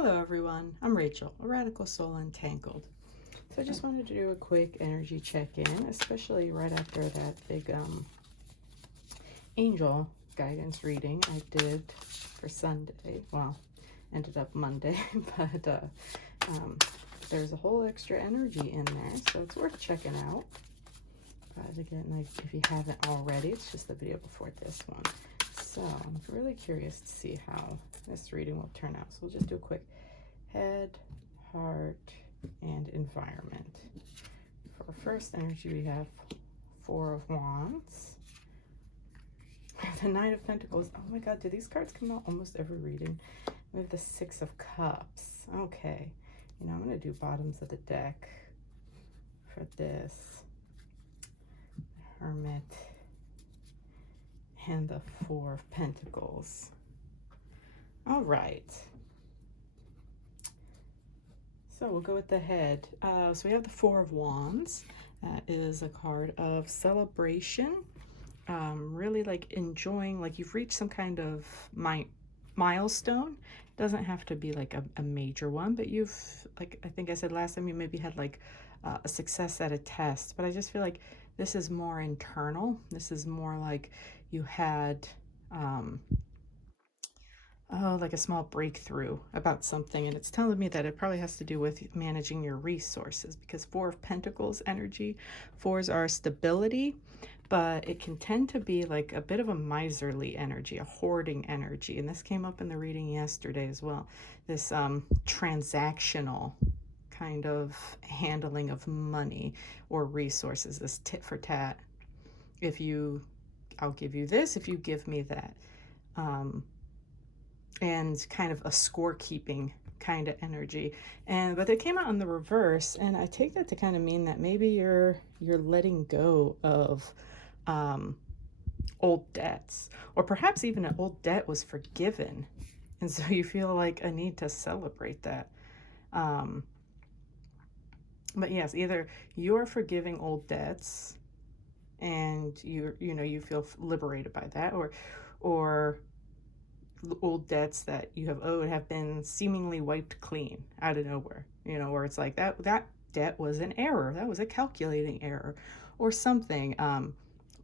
Hello everyone, I'm Rachel, a Radical Soul Untangled. So I just wanted to do a quick energy check-in, especially right after that big angel guidance reading I did for Sunday. Well, ended up Monday, but there's a whole extra energy in there, so it's worth checking out. But again, like if you haven't already, it's just the video before this one. So I'm really curious to see how this reading will turn out. So we'll just do a quick head, heart, and environment. For first energy, we have Four of Wands. The Nine of Pentacles. Oh my God, do these cards come out almost every reading? We have the Six of Cups. Okay, I'm going to do bottoms of the deck for this. Hermit and the Four of Pentacles. All right. So we'll go with the head. So we have the Four of Wands. That is a card of celebration. Really like enjoying, like you've reached some kind of milestone. Doesn't have to be like a major one, but you've, like I think I said last time, you maybe had like a success at a test. But I just feel like this is more internal. This is more like you had like a small breakthrough about something, and it's telling me that it probably has to do with managing your resources, because Four of Pentacles energy, fours are stability, but it can tend to be like a bit of a miserly energy, a hoarding energy. And this came up in the reading yesterday as well, this transactional kind of handling of money or resources, this tit for tat. I'll give you this if you give me that. And kind of a scorekeeping kind of energy. But it came out in the reverse, and I take that to kind of mean that maybe you're letting go of old debts, or perhaps even an old debt was forgiven, and so you feel like a need to celebrate that. But yes, either you're forgiving old debts and you feel liberated by that, or old debts that you have owed have been seemingly wiped clean out of nowhere, where it's like that debt was an error, that was a calculating error or something.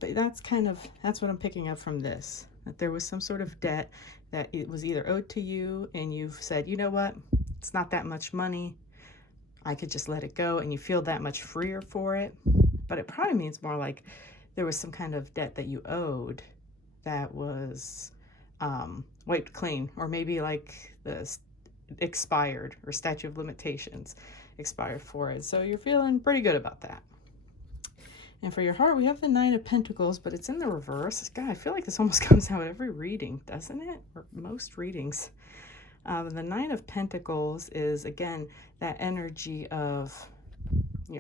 But that's what I'm picking up from this, that there was some sort of debt that it was either owed to you, and you've said, you know what, it's not that much money, I could just let it go, and you feel that much freer for it. But it probably means more like there was some kind of debt that you owed that was wiped clean, or maybe like the expired, or statute of limitations expired for it. So you're feeling pretty good about that. And for your heart, we have the Nine of Pentacles, but it's in the reverse. God, I feel like this almost comes out every reading, doesn't it? Or most readings. The Nine of Pentacles is, again, that energy of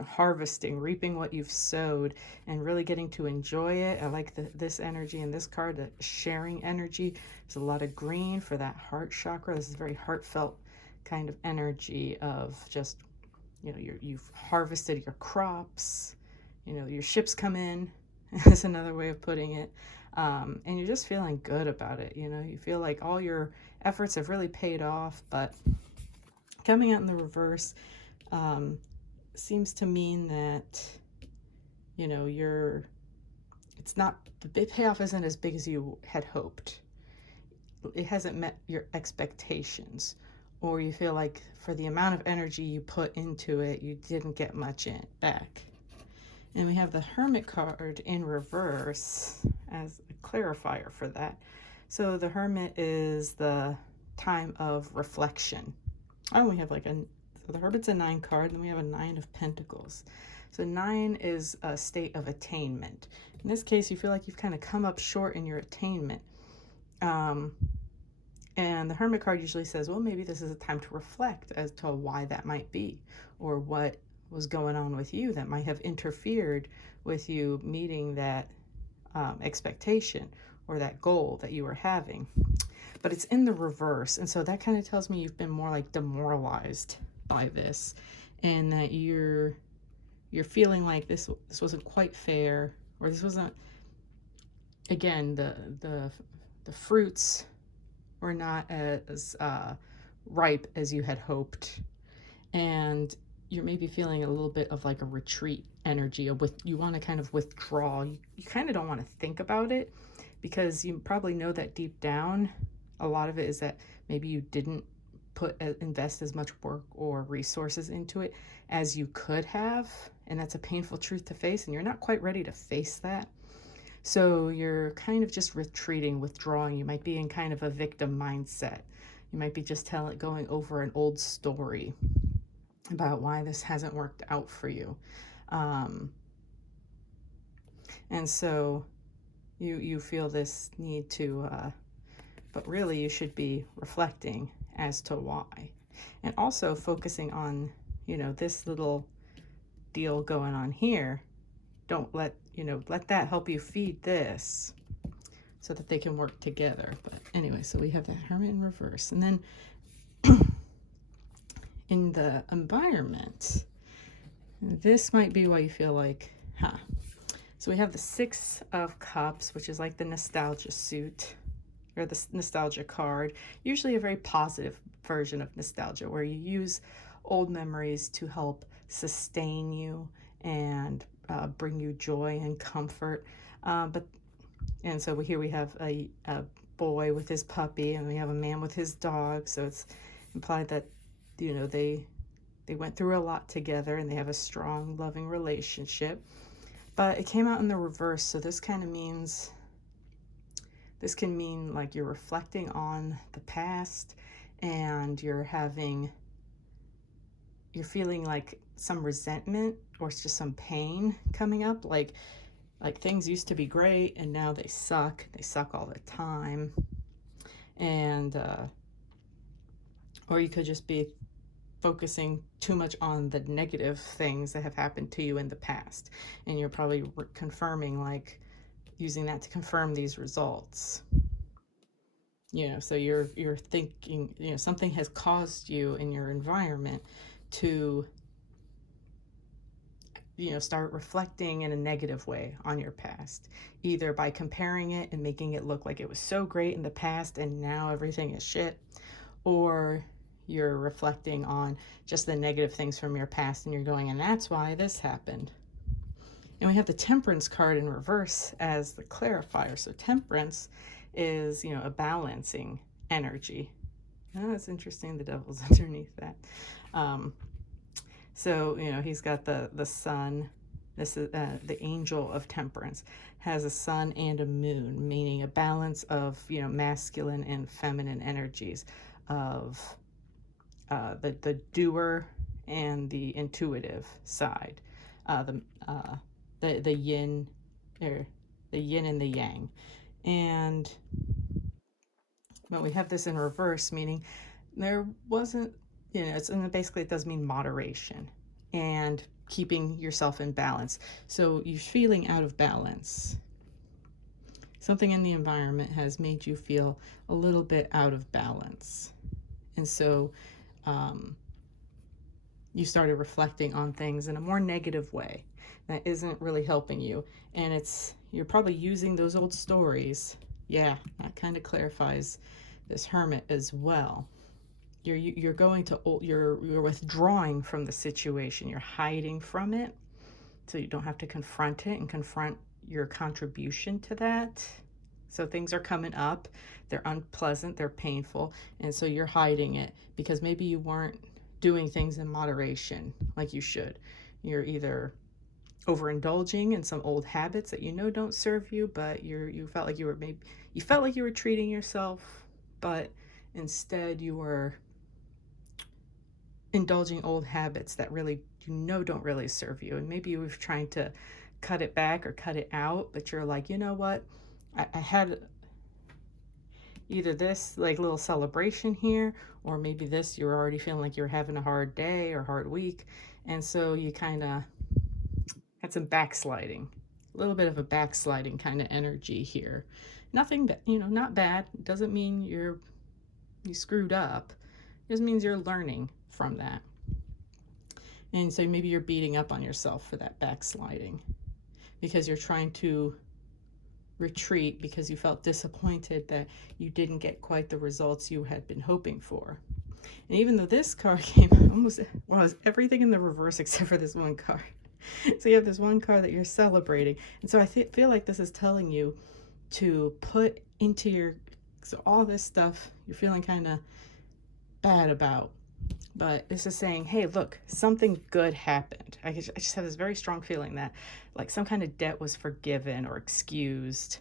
harvesting, reaping what you've sowed, and really getting to enjoy it. I like this energy in this card, the sharing energy. There's a lot of green for that heart chakra. This is very heartfelt kind of energy of just, you've harvested your crops, your ships come in, is another way of putting it. And you're just feeling good about it. You feel like all your efforts have really paid off. But coming out in the reverse, seems to mean that it's not, the big payoff isn't as big as you had hoped. It hasn't met your expectations, or you feel like for the amount of energy you put into it, you didn't get much back. And we have the Hermit card in reverse as a clarifier for that. So the Hermit is the time of reflection. Oh, we have so the Hermit's a 9 card, and then we have a Nine of Pentacles. So 9 is a state of attainment. In this case, you feel like you've kind of come up short in your attainment. And the Hermit card usually says, well, maybe this is a time to reflect as to why that might be, or what was going on with you that might have interfered with you meeting that expectation or that goal that you were having. But it's in the reverse, and so that kind of tells me you've been more like demoralized by this, and that you're feeling like this wasn't quite fair, or this wasn't, again, the fruits were not as ripe as you had hoped. And you're maybe feeling a little bit of like a retreat energy, you want to kind of withdraw. You kind of don't want to think about it, because you probably know that deep down, a lot of it is that maybe you didn't invest as much work or resources into it as you could have, and that's a painful truth to face, and you're not quite ready to face that. So you're kind of just retreating, withdrawing. You might be in kind of a victim mindset. You might be just going over an old story about why this hasn't worked out for you. And so you feel this need to, but really you should be reflecting as to why. And also focusing on, this little deal going on here. Don't let that help you feed this, so that they can work together. But anyway, so we have that Hermit in reverse. And then in the environment, this might be why you feel like, So we have the Six of Cups, which is like the nostalgia suit, or the nostalgia card. Usually a very positive version of nostalgia, where you use old memories to help sustain you and bring you joy and comfort. And so here we have a boy with his puppy, and we have a man with his dog. So it's implied that, they went through a lot together, and they have a strong, loving relationship. But it came out in the reverse, so this can mean like you're reflecting on the past, and you're feeling like some resentment, or it's just some pain coming up, like things used to be great and now they suck all the time. And or you could just be focusing too much on the negative things that have happened to you in the past, and you're probably confirming, like using that to confirm these results. So you're thinking, something has caused you in your environment to start reflecting in a negative way on your past, either by comparing it and making it look like it was so great in the past and now everything is shit, or you're reflecting on just the negative things from your past, and you're going, and that's why this happened. And we have the Temperance card in reverse as the clarifier. So Temperance is, a balancing energy. Oh, that's interesting. The devil's underneath that. So, he's got the sun. This is the angel of temperance, has a sun and a moon, meaning a balance of, masculine and feminine energies, of the doer and the intuitive side, the yin, or the yin and the yang. And but we have this in reverse, meaning there wasn't, and basically it does mean moderation and keeping yourself in balance. So you're feeling out of balance. Something in the environment has made you feel a little bit out of balance. And so you started reflecting on things in a more negative way that isn't really helping you. And you're probably using those old stories. Yeah, that kind of clarifies this Hermit as well. You're withdrawing from the situation. You're hiding from it, so you don't have to confront it and confront your contribution to that. So things are coming up, they're unpleasant, they're painful, and so you're hiding it because maybe you weren't doing things in moderation like you should. You're either overindulging in some old habits that don't serve you, but you felt like you were treating yourself, but instead you were indulging old habits that really don't really serve you. And maybe you were trying to cut it back or cut it out, but you're like, you know what, I had either this like little celebration here, or maybe this, you're already feeling like you're having a hard day or hard week, and so you kind of had some backsliding, a little bit of a backsliding kind of energy here. Nothing that, not bad. It doesn't mean you screwed up. It just means you're learning from that. And so maybe you're beating up on yourself for that backsliding, because you're trying to retreat because you felt disappointed that you didn't get quite the results you had been hoping for. And even though this card came almost, well, it was everything in the reverse except for this one card. So you have this one card that you're celebrating. And so I feel like this is telling you to put into your, so all this stuff you're feeling kind of bad about, but this is saying, hey, look, something good happened. I just have this very strong feeling that like some kind of debt was forgiven or excused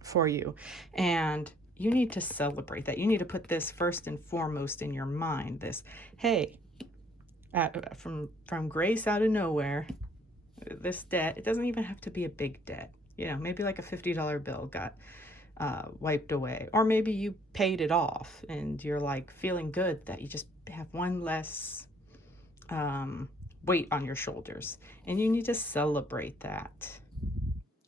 for you. And you need to celebrate that. You need to put this first and foremost in your mind. This, hey, from grace out of nowhere, this debt, it doesn't even have to be a big debt. You know, maybe like a $50 bill got wiped away. Or maybe you paid it off and you're like feeling good that you just have one less weight on your shoulders. And you need to celebrate that.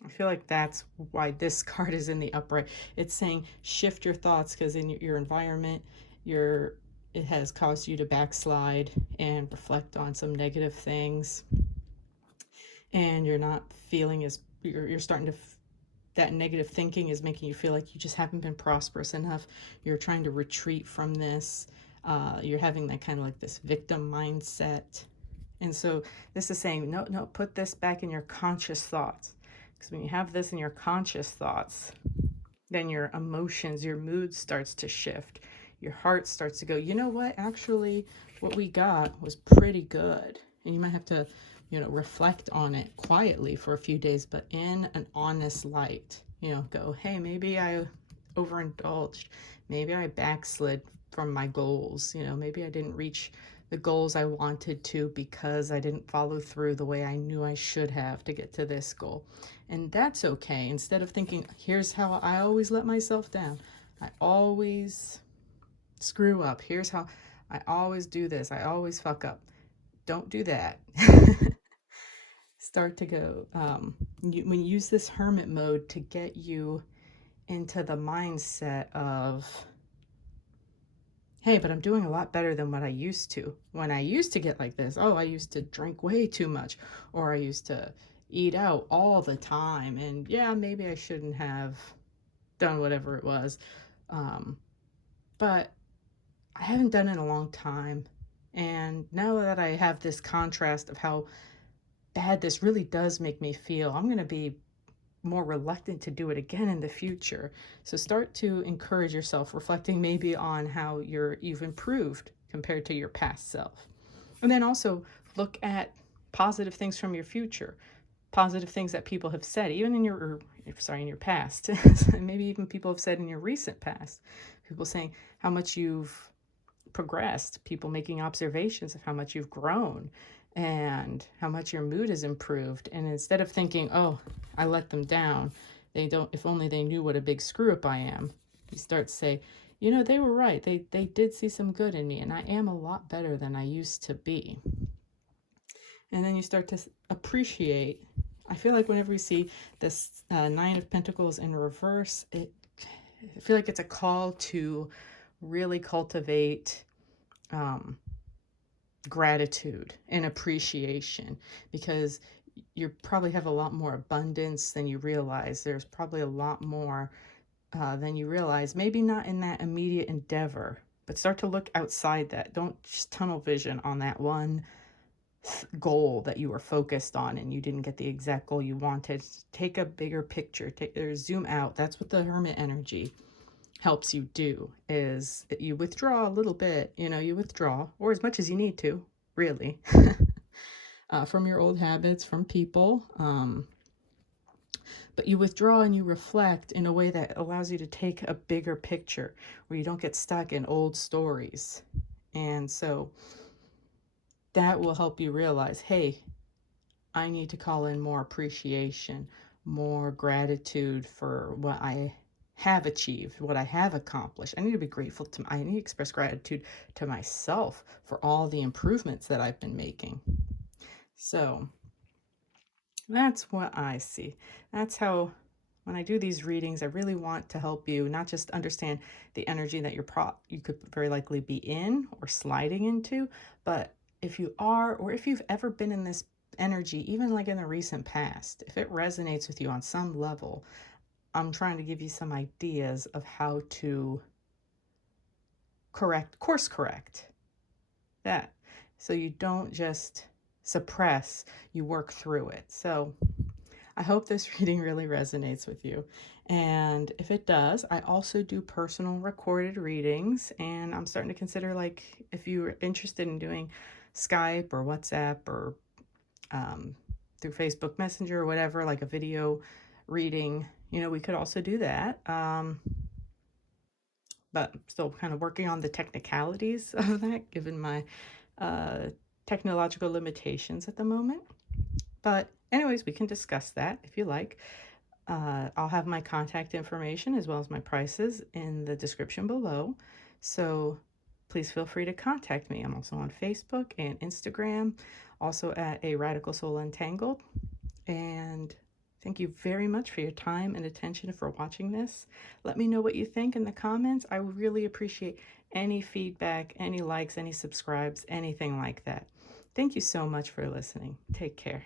I feel like that's why this card is in the upright. It's saying shift your thoughts, because in your environment, it has caused you to backslide and reflect on some negative things, and you're not feeling as you're starting to that negative thinking is making you feel like you just haven't been prosperous enough. You're trying to retreat from this. You're having that kind of like this victim mindset. And so this is saying, no, no, put this back in your conscious thoughts. Because when you have this in your conscious thoughts, then your emotions, your mood starts to shift. Your heart starts to go, you know what? Actually, what we got was pretty good. And you might have to, reflect on it quietly for a few days, but in an honest light. Go, hey, maybe I overindulged. Maybe I backslid from my goals. Maybe I didn't reach the goals I wanted to because I didn't follow through the way I knew I should have to get to this goal. And that's okay. Instead of thinking, here's how I always let myself down. I always screw up. Here's how I always do this. I always fuck up. Don't do that. Start to go, when you use this hermit mode to get you into the mindset of, hey, but I'm doing a lot better than what I used to. When I used to get like this, oh, I used to drink way too much, or I used to eat out all the time. And yeah, maybe I shouldn't have done whatever it was. But I haven't done it in a long time. And now that I have this contrast of how bad this really does make me feel, I'm going to be more reluctant to do it again in the future. So start to encourage yourself, reflecting maybe on how you've improved compared to your past self. And then also look at positive things from your future, positive things that people have said, even in your past. Maybe even people have said in your recent past. People saying how much you've progressed, people making observations of how much you've grown and how much your mood has improved. And instead of thinking, oh, I let them down, if only they knew what a big screw up I am, you start to say, they were right. They did see some good in me, and I am a lot better than I used to be. And then you start to appreciate. I feel like whenever we see this Nine of Pentacles in reverse, I feel like it's a call to really cultivate gratitude and appreciation, because you probably have a lot more abundance than you realize. There's probably a lot more than you realize. Maybe not in that immediate endeavor, but start to look outside that. Don't just tunnel vision on that one goal that you were focused on and you didn't get the exact goal you wanted. Take a bigger picture, zoom out. That's what the hermit energy helps you do, is that you withdraw a little bit, you withdraw, or as much as you need to, really, from your old habits, from people, but you withdraw and you reflect in a way that allows you to take a bigger picture where you don't get stuck in old stories. And so that will help you realize, hey, I need to call in more appreciation, more gratitude for what I have achieved, what I have accomplished. I need to be grateful I need to express gratitude to myself for all the improvements that I've been making. So that's what I see. That's how, when I do these readings, I really want to help you not just understand the energy that you could very likely be in or sliding into, but if you are, or if you've ever been in this energy, even like in the recent past, if it resonates with you on some level, I'm trying to give you some ideas of how to course correct that. So you don't just suppress, you work through it. So I hope this reading really resonates with you. And if it does, I also do personal recorded readings. And I'm starting to consider, like, if you're interested in doing Skype or WhatsApp or um, through Facebook Messenger or whatever, like a video reading, we could also do that. But I'm still kind of working on the technicalities of that, given my uh, technological limitations at the moment. But anyways, we can discuss that if you like. I'll have my contact information as well as my prices in the description below. So please feel free to contact me. I'm also on Facebook and Instagram, also at a Radical Soul Untangled. And thank you very much for your time and attention for watching this. Let me know what you think in the comments. I would really appreciate any feedback, any likes, any subscribes, anything like that. Thank you so much for listening. Take care.